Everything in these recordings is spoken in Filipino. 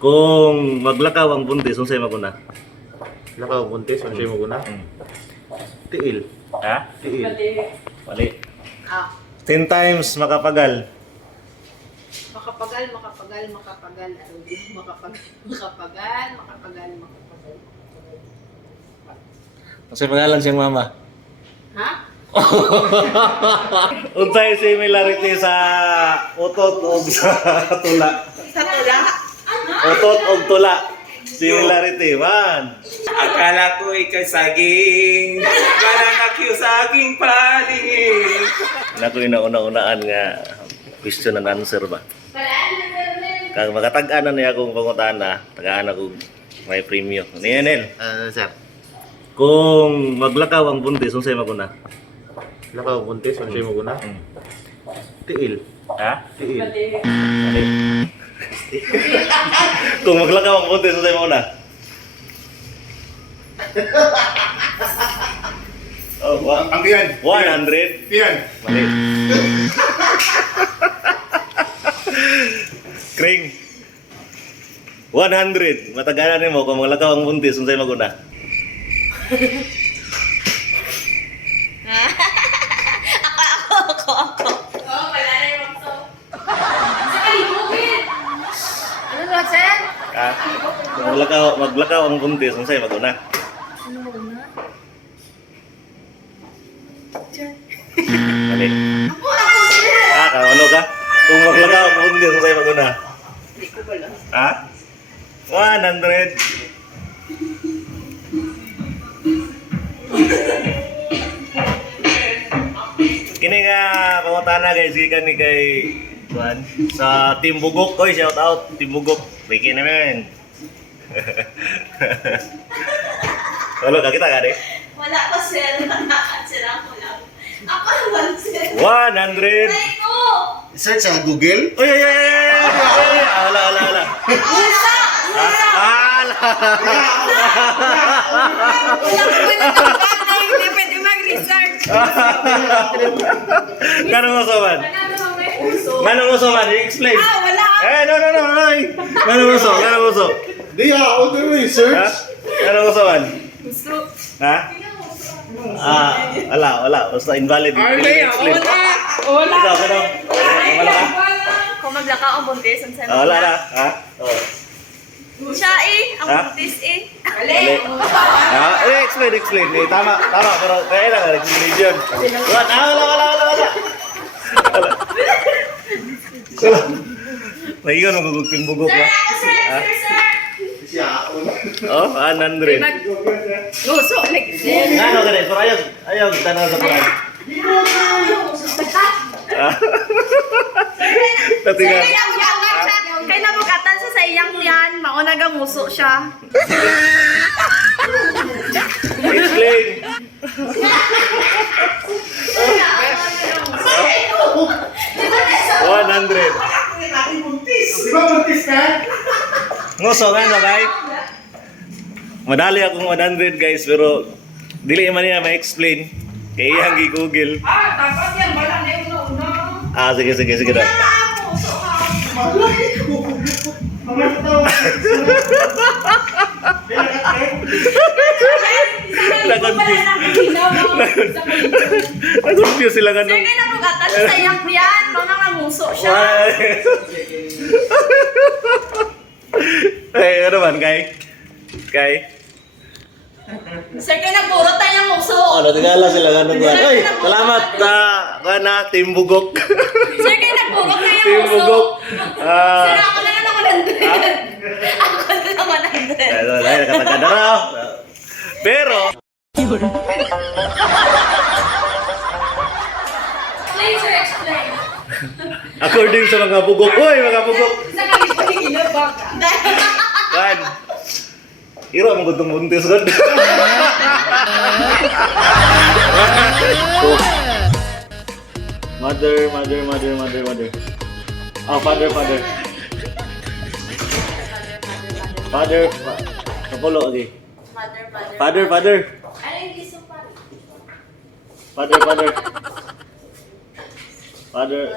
Kung maglakaw ang buntis, unsay maguna? Lakaw buntis, ano siya maguna? Tiil. Ha? Tiil. Mali. Ah, 10 times makapagal. makapagal. Unsay pangalan siyang mama? Ha? Unsay similarity sa utot ug sa tula? Sa tula? Utot ug tula. Similarity, man. Akala ko ikay saging, mananakyo sa aking palingin. Nako una-unaan nga question and answer ba. Kag makatag-anan niya akong pangutana, tagaan ako may premyo. Nienel, Sir. kung maglakaw ang buntis, unsay maguna? Lakaw buntis, ano siya maguna? Tiil. Ha? Tiil. Mali. Kung maglakaw ang buntis, unsay maguna? Oh, Ang tiyan. 100. Tiyan. Mali. Kring. 100. Matagalan nimo kung maglakaw ang buntis, unsay maguna? Ako. Oh, wala na yung so. Sa kalibugin! Ano ba, sir? Ha? Kung maglakaw ang buntis, unsay maguna? Ano ba na? Mali. Ako, sir! Ano ka? Kung maglakaw ang buntis, unsay maguna? Hindi ko pala. Ha? 100. Kini nga pangutana guys, gikan ni kay Juan sa Team Bugok. Oy, shout out Team Bugok. Ricky naman. Wala ka kita ka Wala ko, sir. Sir ako lang. Ako naman, sir. 100. Ay, ko! Search sa Google. Oy, ay. Ala. Isa! Ala. Walang pinatapagay. Hindi pwede mag-research. Ganun mo soman? Ano naman may uso? Ganun mo soman? I-explain. Ah, wala. No. Ay. Ganun mo so? Di ako din Ha? research. Ganun mo soman? Uso. Ha? Wala. Basta invalid. I-explain. Wala. Ikaw, ganun. Wala ka? Kung maglakaw ang buntis, ang sabi Wala na. Ha? Oh. Siya ang Ha? buntis Mali. Explain. Tama. Pero kaya lang, religion. Wala. Naiyon mo gugugting bugok Sir, na. ako, sir. Ha? Sir. Siya ako. Oh, 100. Uso, like, Ano ka rin? Pero ayaw, tanong sa plan. Tatingan. Kaya nabugatan siya sa iyang tiyan, maunagang muso siya. Explain. Oh, 100. Di ba buntis ka? Nguso nga no, guys? Madali akong 100 guys, pero dili man niya ma-explain. Kaya iyang gi-google. Tapos yan, wala na yung una. Sige daw. Nag-confuse sila nga Sir, nung... kaya nabugatan siya sa iyang tiyan, mga muso siya. Ano man, Kay? Sir, kaya nagburot tayo ng muso. Tigala sila nga nung... Ay, salamat na Team Bugok. Sir, kaya nagburot tayo ng Team muso. Bugok. Sir, ako na lang ako nandun. Ako na lang nandun. Ay, nakatagada raw. Pero... Explain, sir, explain. According sa mga bugok, mga bugok. Sa kami pa yung inabak. Kan. Iro mo gudong buntis gud. Mother. Oh, father. Kapulo lagi. Father. Ano yung liso pa? Father.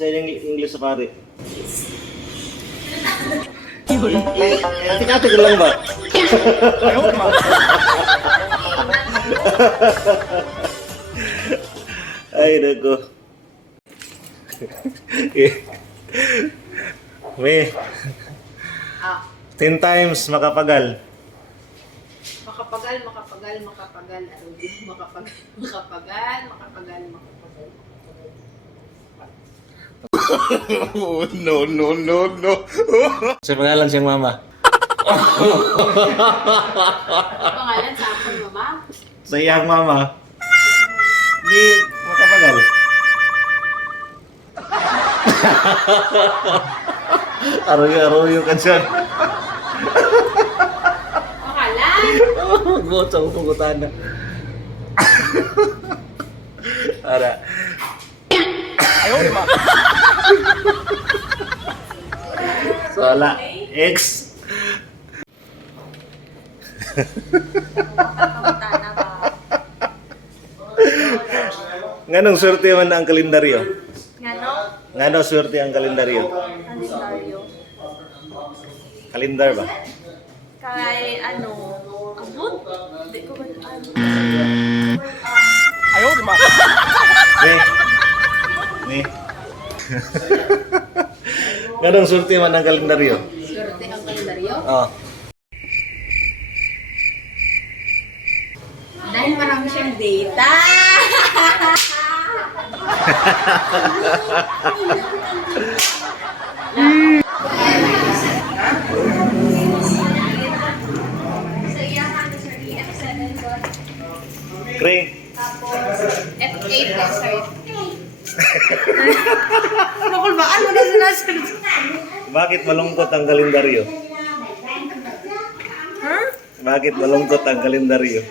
Sa English sa pare. Tika-tika lang ba? Ay, naku. May Ah, 10 times makapagal. makapagal, makapagal, makapagal, makapagal, makapagal, makapagal, makapagal. No. Sa pangalan siyang mama. Pangalan sa akin, mama? Sa iyang mama. Di makapagal. Aroyo ka dyan. Pangalan? Gota mo pugutan na. Ara. So, wala. X. Kamutan na ba? Nganong swerte man ang kalendaryo? Ngano? Nganong swerte ang kalendaryo? Kalendaryo. Kalendar ba? Kay ano? Abot? Hindi ko ba ano? Ni. Nganong swerte man ang kalendaryo? Swerte ang kalendaryo? Oh. Dahil marami siyang data. Kring. F8 po, sir. Bakul ba? Ano na sinasabi? Bakit malungkot ang kalendaryo? Huh? Bakit malungkot ang kalendaryo?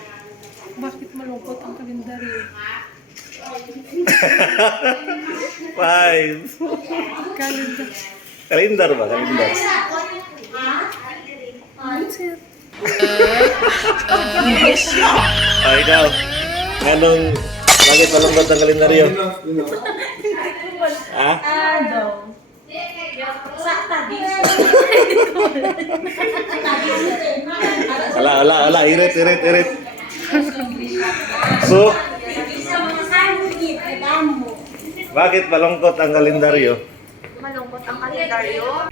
Bakit malungkot ang kalendaryo? 5. Kalendar ba? Kalendar. Oh, ikaw. Bakit malungkot ang kalendaryo? Ha? Ano? Sa tabi. Wala. Irit. So, bakit malungkot ang kalendaryo? Malungkot ang kalendaryo.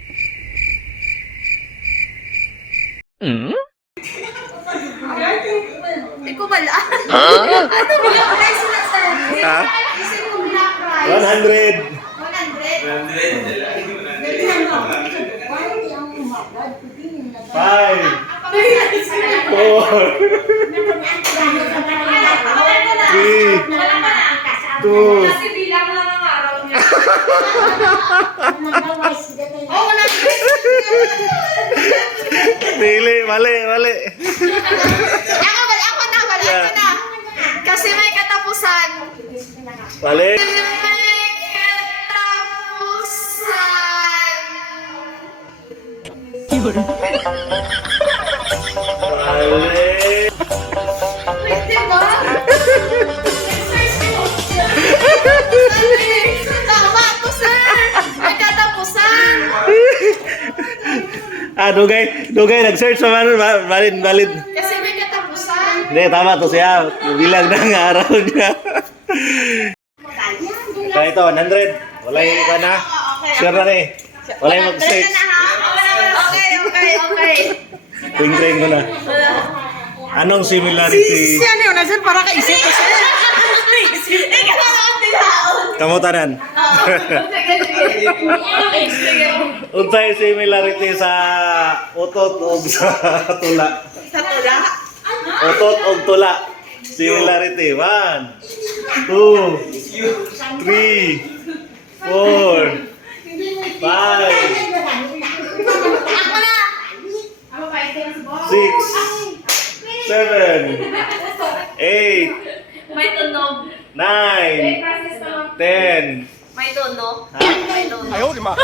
Hindi ko wala. Ano ba yung price na sir? Ha? Kasi kung black price. 100. 5. 4. 2. Kasi bilang lang ang araw niya. Oh, wala. Mali. Ako na. Kasi may katapusan. Mali. May katapusan. Mali. Pwede ba? Tama to, sir. May katapusan. Dugay, nag-search pa man, valid. Kasi may katapusan. Hindi, tama to siya. Bilang ng araw niya. Kaya ito, 100. Wala yung ka na. Sure na eh. Wala yung mag-search. Okay. Ring ko na. Anong similarity? Ano yun? Nasaan para kaisip ko siya? Ikaw na ang tilaon. Kamutanan. Unsay similarity sa utot o sa tula? Sa tula? Utot o tula. Similarity. 1, 2, 3, 4, 5, Ako na! 6, 7, 8, May tunog. 9, 10. May tunog. Ha? May tunog. 200. 5,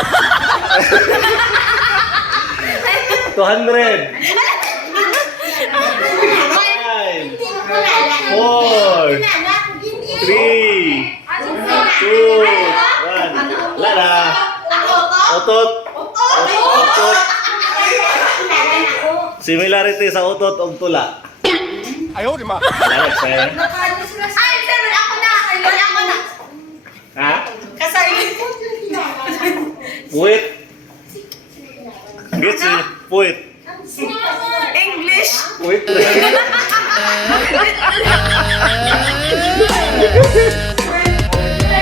4, 3, 2, 1. Wala na. Utot. Utot. Kailangan ako. Similarity sa utot ug tula. Ayaw, di ba? Alex, eh. Ay, sir, wala ako na. Wala ako na. Ha? Kasali. Puwit. Gets you? Puwit. English. Puwit.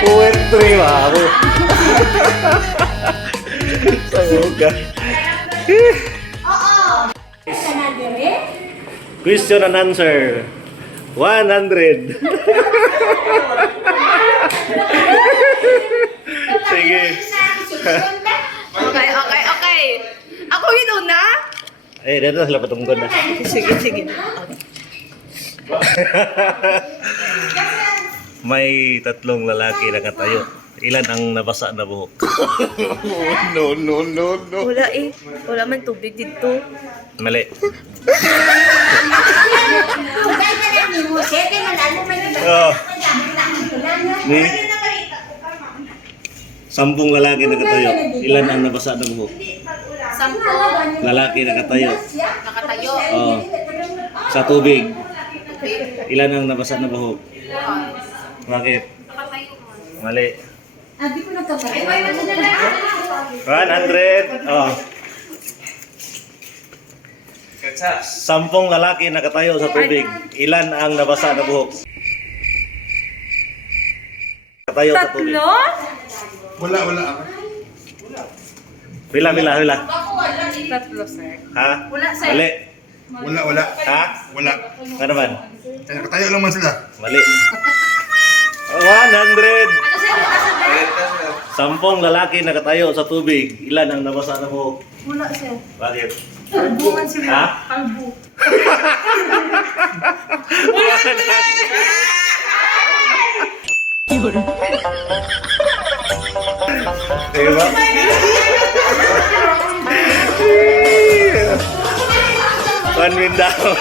Puwit 3 ba? Sabuga. Oo. Question and answer. 100. Sige. Okay. Ako yun na? Eh, dito na sila patungkol na. Sige. May tatlong lalaki na katayo. Ilan ang nabasa na buhok? No. Wala eh. Wala man tubig dito. Mali. Oh. Ni 10 lalaki na katayo. Ilan ang nabasa na buhok? 10. Lalaki na katayo. Nakatayo. Oh. Sa tubig. Ilan ang nabasa na buhok? Bakit? Mali. Ay, 100. Oh. Katsa. 10 lalaki nakatayo sa tubig. Ilan ang nabasa na buhok? Nakatayo sa tubig. Tatlo? Wala ako. Pila. Tatlo, sir. Ha? Wala, sir. Mali. Wala. Ha? Wala. Ano naman? Nakatayo lang man sila. Mali. 100. Ano, sir? 10 lalaki nakatayo sa tubig. Ilan ang nabasa na buhok? Wala, sir. Bakit? Kalbuhan sila. Ha? Kalbu. Diba? One win down.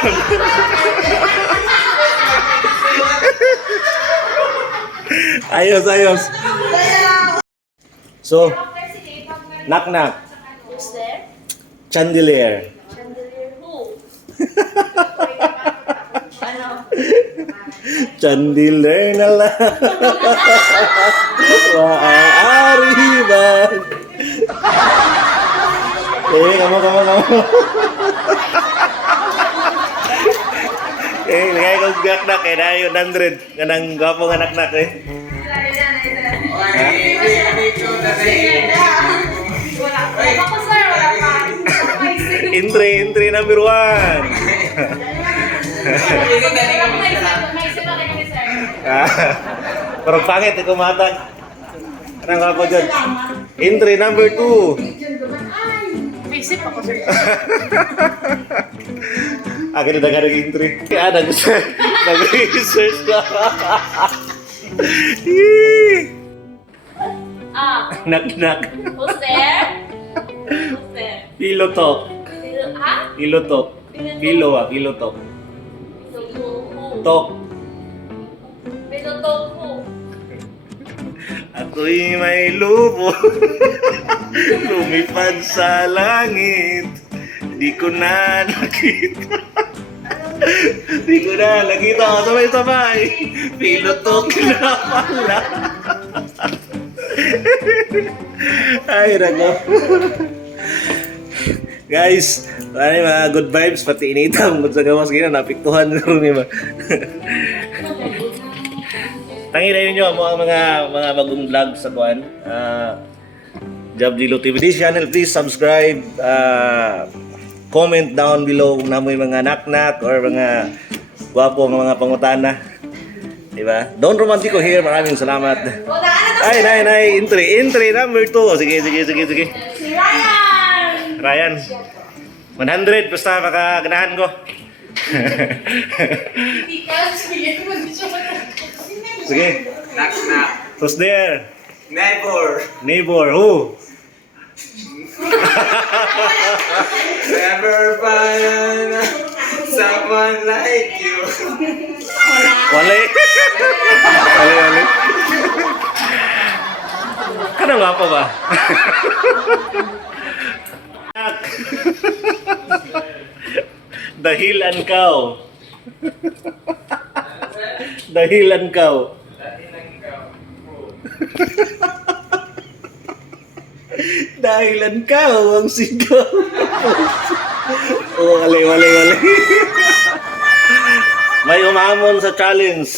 Ayos. So, knock. Who's there? Chandelier. Chandelier who? Ano? Chandelier na lang. Maaari ba? Kamu. Lagay kong gaknak na yun 100. Ganang gwapo nga naknak eh. Ako, sir. Wala pa. Entry number 1. May isa pa kayo, sir. Pero pangit, ikaw matag. Anong gwapo dyan? Entry number 2. May isip ako, sir. Akin na nag-entry. Kaya nag-research ka. Knock. Who's there? Who's there? Pillow talk. Ha? Pillow talk. Pillow talk. Talk. Pinutok ko. Ako'y may lubo. Lumipad sa langit. Di ko na nakita. Sabay-sabay. Pilotok na pala. Ay, nako. Guys, mga good vibes, pati initang sa gawas gina, napiktuhan ko niya. Tangin nyo ang mga bagong vlog sa kuan. Job Dilo TV channel, please subscribe. Comment down below kung namoy mga knock or mga gwapo mga pangutana. Diba? Don Romantico here. Maraming salamat. Ay, entry number 2. Sige. Si Ryan! Ryan. 100 basta makaganahan ko. Sige. Knock. Who's there? Neighbor. Who? Never find someone like you. Wale. Ano nga pa ba? Dahilan kau. Dahilan kau. Dahilan kau ang sigaw. Oh, wali. May umamon sa challenge.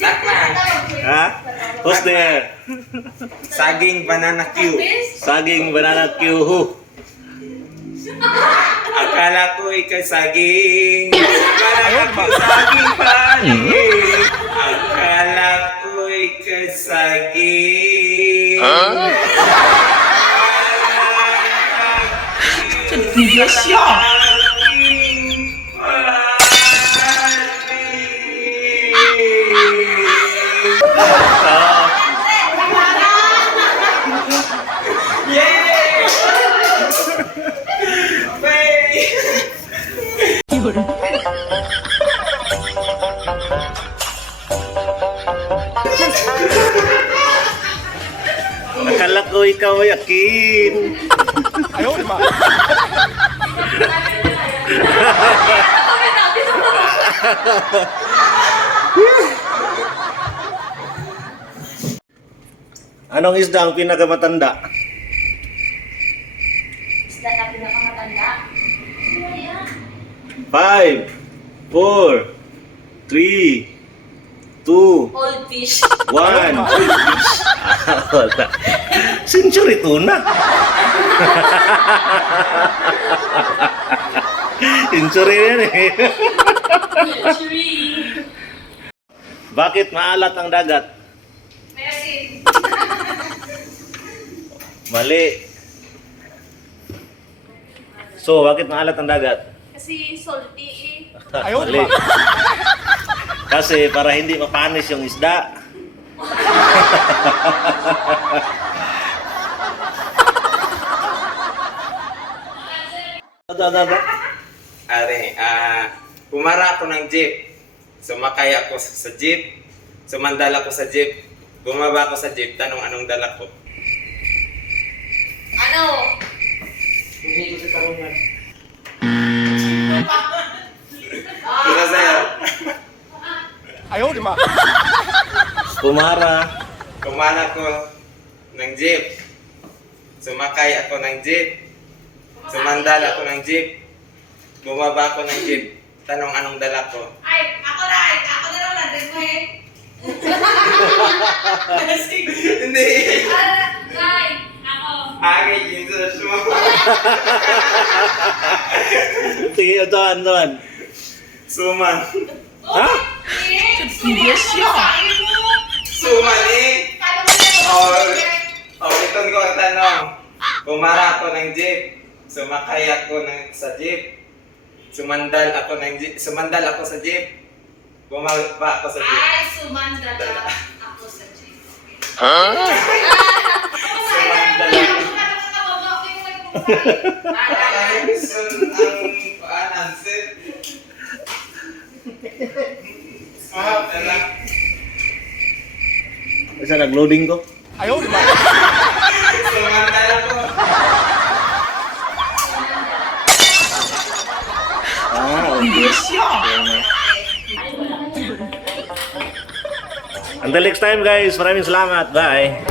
Nakman. Ha? Who's there? Saging banana Q. Saging banana Q. Akala ko ikay saging. Banana Q, saging panig. Akala ko ikay saging. Akala ko ikaw ay yakin. Anong isda ang pinakamatanda? Isda na pinakamatanda. 5, 4, 3, 2, Old fish. 1. Wala. Century tuna. Century yan eh. Bakit maalat ang dagat? Mesin. Mali. So, bakit maalat ang dagat? Kasi salty eh. Mali. Kasi para hindi mapanis yung isda. Ano? Are, pumara ako ng jeep. Sumakay ako sa jeep. Sumandala ko sa jeep. Bumaba ako sa jeep. Tanong anong dala ko. Ano? Hindi ko sa tanungan. Ito sa'yo. Pumara. Kumana ko ng jeep. Sumakay ako ng jeep. Sumandal ako ng jeep. Bumaba ako ng jeep. Tanong anong dala ko. Ay, ako na lang nandun mo eh. Hindi. Ay, ako. Agay Jesus mo. Sige, itoan. Suman. Ha? Serious yun. Suman eh. Oh, ito ko ang tanong. Pumara ako ng jeep. Sumakay ako sa jeep. Sumandal ako sa jeep. Bumaba ako sa jeep. Ay, sumandala ako sa jeep. Sumandal ako. Ay, gusto ang answer. Sumandala. Isa nag-loading ko. Sumandal ako. Until next time guys, maraming salamat. Bye.